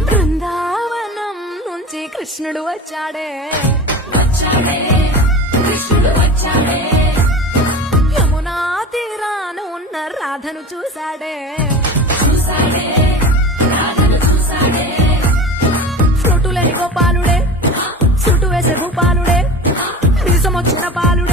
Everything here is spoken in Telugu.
బృందావనం నుంచి కృష్ణుడు వచ్చాడే యమునా తీరాన ఉన్న రాధను చూశాడే ఫ్రూటులని గోపాలుడే సుటు వేసే భూపాలుడే వీసమొచ్చిన పాలుడే